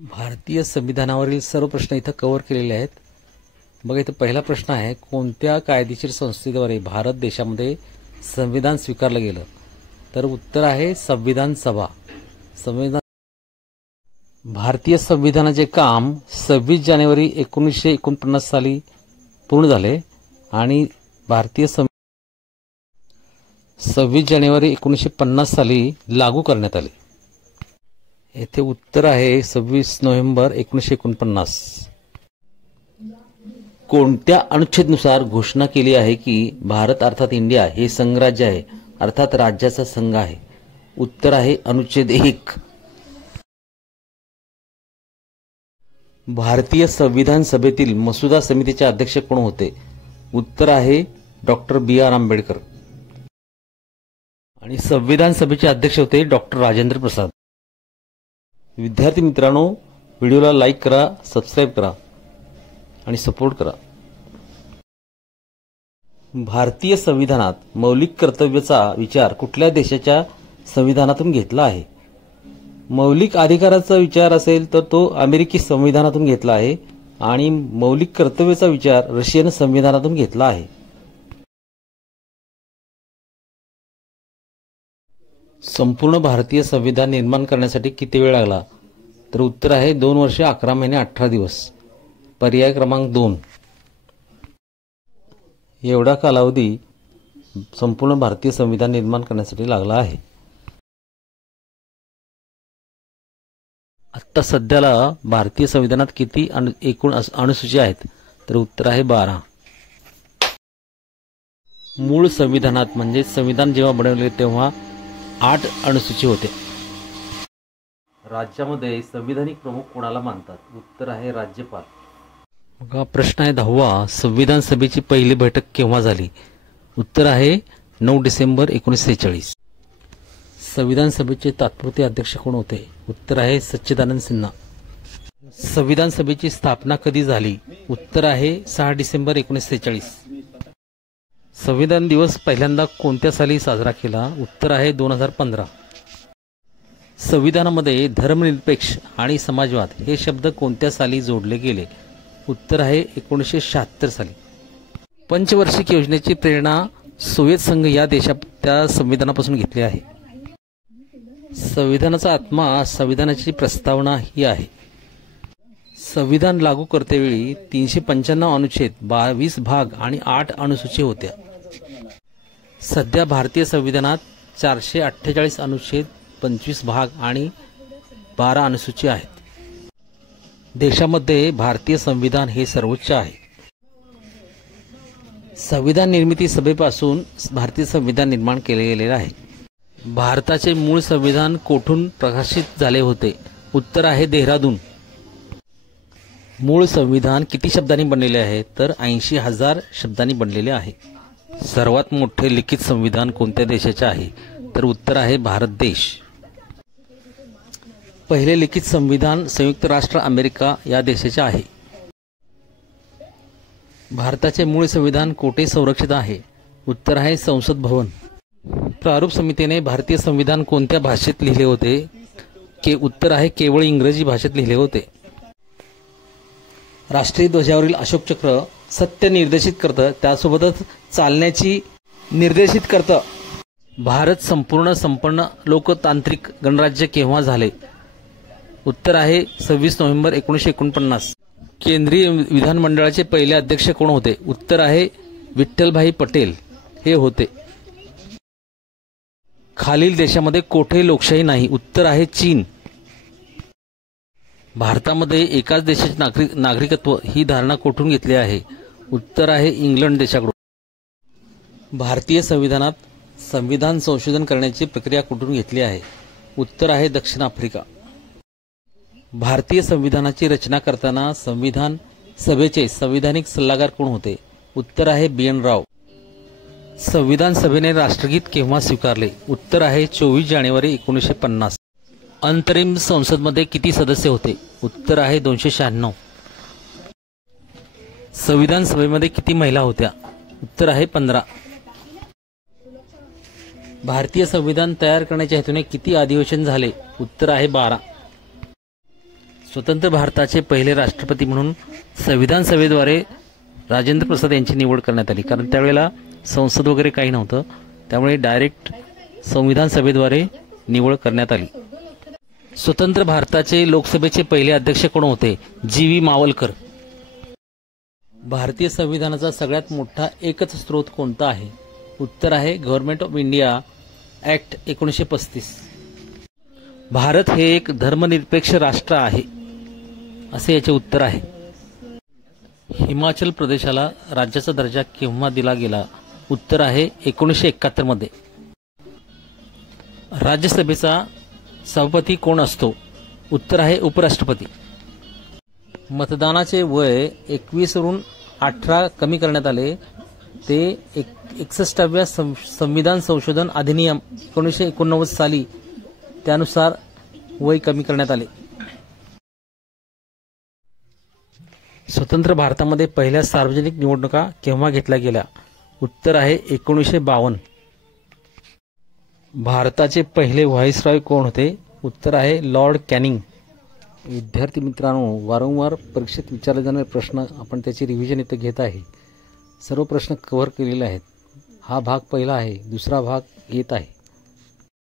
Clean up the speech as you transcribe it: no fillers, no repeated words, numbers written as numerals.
भारतीय संविधानावरील सर्व प्रश्न इथं कव्हर केलेले आहेत। बघा, इथं पहिला प्रश्न आहे, कोणत्या कायदेशीर संस्थेद्वारे भारत देशामध्ये संविधान स्वीकारलं गेलं? तर उत्तर आहे संविधान सभा। भारतीय संविधानाचे काम 26 जानेवारी 1949 साली पूर्ण झाले आणि 26 जानेवारी 1950 साली लागू करण्यात आले। येथे उत्तर आहे 26 नोव्हेंबर 1949। कोणत्या अनुच्छेदानुसार घोषणा केली आहे की भारत अर्थात इंडिया हे संघराज्य आहे, अर्थात राज्याचा संघ आहे? उत्तर आहे अनुच्छेद 1। भारतीय संविधान सभेतील मसुदा समितीचे अध्यक्ष कोण होते? उत्तर आहे डॉक्टर B.R. आंबेडकर। आणि संविधान सभेचे अध्यक्ष होते डॉक्टर राजेंद्र प्रसाद। विद्यार्थी मित्रांनो, व्हिडिओला लाईक करा, सबस्क्राइब करा आणि सपोर्ट करा। भारतीय संविधानात मौलिक कर्तव्याचा विचार कुठल्या देशाच्या संविधानातून घेतला आहे? मौलिक अधिकाराचा विचार असेल तर तो अमेरिकी संविधानातून घेतला आहे आणि मौलिक कर्तव्याचा विचार रशियन संविधानातून घेतला आहे। संपूर्ण भारतीय संविधान निर्माण करण्यासाठी किती वेळ लागला? तर उत्तर आहे 2 वर्ष 11 महिने 18 दिवस। पर्याय क्रमांक 2। एवढा कालावधी संपूर्ण भारतीय संविधान निर्माण करण्यासाठी लागला आहे। आता सध्याला भारतीय संविधानात किती एकूण अनुसूची आहेत? तर उत्तर आहे 12। मूळ संविधानात म्हणजे संविधान जेव्हा बनवले तेव्हा 8 अनुसूची होते। राज्यामध्ये संविधानिक प्रमुख कोणाला मानतात? उत्तर आहे राज्यपाल। मग प्रश्न आहे 10वा, संविधान सभेची पहिली बैठक केव्हा झाली? उत्तर आहे 9 डिसेंबर 1946। संविधान सभेचे तात्पुरते अध्यक्ष कोण होते? उत्तर आहे सच्चिदानंद सिन्हा। संविधान सभेची स्थापना कधी झाली? उत्तर आहे 6 डिसेंबर 1946। संविधान दिवस पहिल्यांदा कोणत्या साली साजरा केला? उत्तर आहे 2015। संविधानामध्ये धर्मनिरपेक्ष आणि समाजवाद हे शब्द कोणत्या साली जोडले गेले? उत्तर आहे 1976 साली। पंचवार्षिक योजनेची प्रेरणा सोव्हिएत संघ या देशाच्या संविधानापासून घेतली आहे। संविधानाचा आत्मा संविधानाची प्रस्तावना ही आहे। संविधान लागू करतेवेळी 395 अनुच्छेद, 22 भाग आणि 8 अनुसूची होत्या। सध्या भारतीय संविधानात 448 अनुच्छेद, 25 भाग आणि 12 अनुसूची आहेत। देशामध्ये भारतीय संविधान हे सर्वोच्च आहे। संविधान निर्मिती सभेपासून भारतीय संविधान निर्माण केले गेलेले आहे। भारताचे मूळ संविधान कोठून प्रकाशित झाले होते? उत्तर आहे देहरादून। मूळ संविधान किती शब्दांनी बनलेले आहे? तर 80,000 शब्दांनी बनलेले आहे। सर्वात मोठे लिखित संविधान कोणत्या देशाचे आहे? तर उत्तर आहे भारत देश। पहिले लिखित संविधान संयुक्त राष्ट्र अमेरिका या देशाचे आहे। भारताचे मूळ संविधान कोठे संरक्षित आहे? उत्तर आहे संसद भवन। प्रारूप समितीने भारतीय संविधान कोणत्या भाषेत लिहिले होते? उत्तर आहे केवळ इंग्रजी भाषेत लिहिले होते। राष्ट्रीय ध्वजावरील अशोक चक्र सत्य निर्देशित करतं, त्यासोबतच चालण्याची निर्देशित करतं। भारत संपूर्ण लोकतांत्रिक गणराज्य केव्हा झाले? उत्तर आहे 26 नोव्हेंबर 1949। केंद्रीय विधानमंडळाचे पहिले अध्यक्ष कोण होते? उत्तर आहे विठ्ठलभाई पटेल हे होते। खालील देशामध्ये कोठे लोकशाही नाही? उत्तर आहे चीन। भारतामध्ये एकाच देशाचे नागरिकत्व ही धारणा कोठून घेतली आहे? उत्तर आहे इंग्लंड देशाकडून। भारतीय संविधानात संविधान संशोधन करण्याची प्रक्रिया कुठून घेतली आहे? उत्तर आहे दक्षिण आफ्रिका। भारतीय संविधानाची रचना करताना संविधान सभेचे संविधानिक सल्लागार कोण होते? उत्तर आहे B.N. राव। संविधान सभेने राष्ट्रगीत केव्हा स्वीकारले? उत्तर आहे 24 जानेवारी 1950। अंतरिम संसदमध्ये किती सदस्य होते? उत्तर आहे 296। संविधान सभेमध्ये किती महिला होत्या? उत्तर आहे 15। भारतीय संविधान तयार करण्याच्या हेतूने किती अधिवेशन झाले? उत्तर आहे 12। स्वतंत्र भारताचे पहिले राष्ट्रपती म्हणून संविधान सभेद्वारे राजेंद्र प्रसाद यांची निवड करण्यात आली, कारण त्यावेळेला संसद वगैरे काही नव्हतं, त्यामुळे डायरेक्ट संविधान सभेद्वारे निवड करण्यात आली. स्वतंत्र भारताचे लोकसभेचे पहिले अध्यक्ष कोण होते? जी.व्ही. मावलकर. भारतीय संविधानाचा सगळ्यात मोठा एकच स्रोत कोणता आहे? उत्तर आहे government of India act 1935. Bharat हे एक धर्मनिरपेक्ष राष्ट्र आहे, असे याचे उत्तर आहे. हिमाचल प्रदेशाला राज्याचा दर्जा केव्हा दिला गेला? उत्तर आहे 1971 मध्ये. राज्यसभेचा सभापती कोण असतो? उत्तर आहे उपराष्ट्रपती. मतदानाचे वय 21 वरून 18 कमी करण्यात आले. ते 61व्या संविधान संशोधन अधिनियम 1989 साली त्यानुसार वय कमी करण्यात आले. स्वतंत्र भारतामध्ये पहिल्या सार्वजनिक निवडणुका केव्हा घेतल्या गेल्या? उत्तर आहे 1952. भारताचे पहिले व्हाईसरॉय कोण होते? उत्तर आहे लॉर्ड कॅनिंग. विद्यार्थी मित्रांनो, वारंवार परीक्षेत विचारले जाणारे प्रश्न आपण त्याची रिव्हिजन इथं घेत आहे. सर्व प्रश्न कव्हर केलेले आहेत. हा भाग पहिला आहे, दुसरा भाग येत आहे.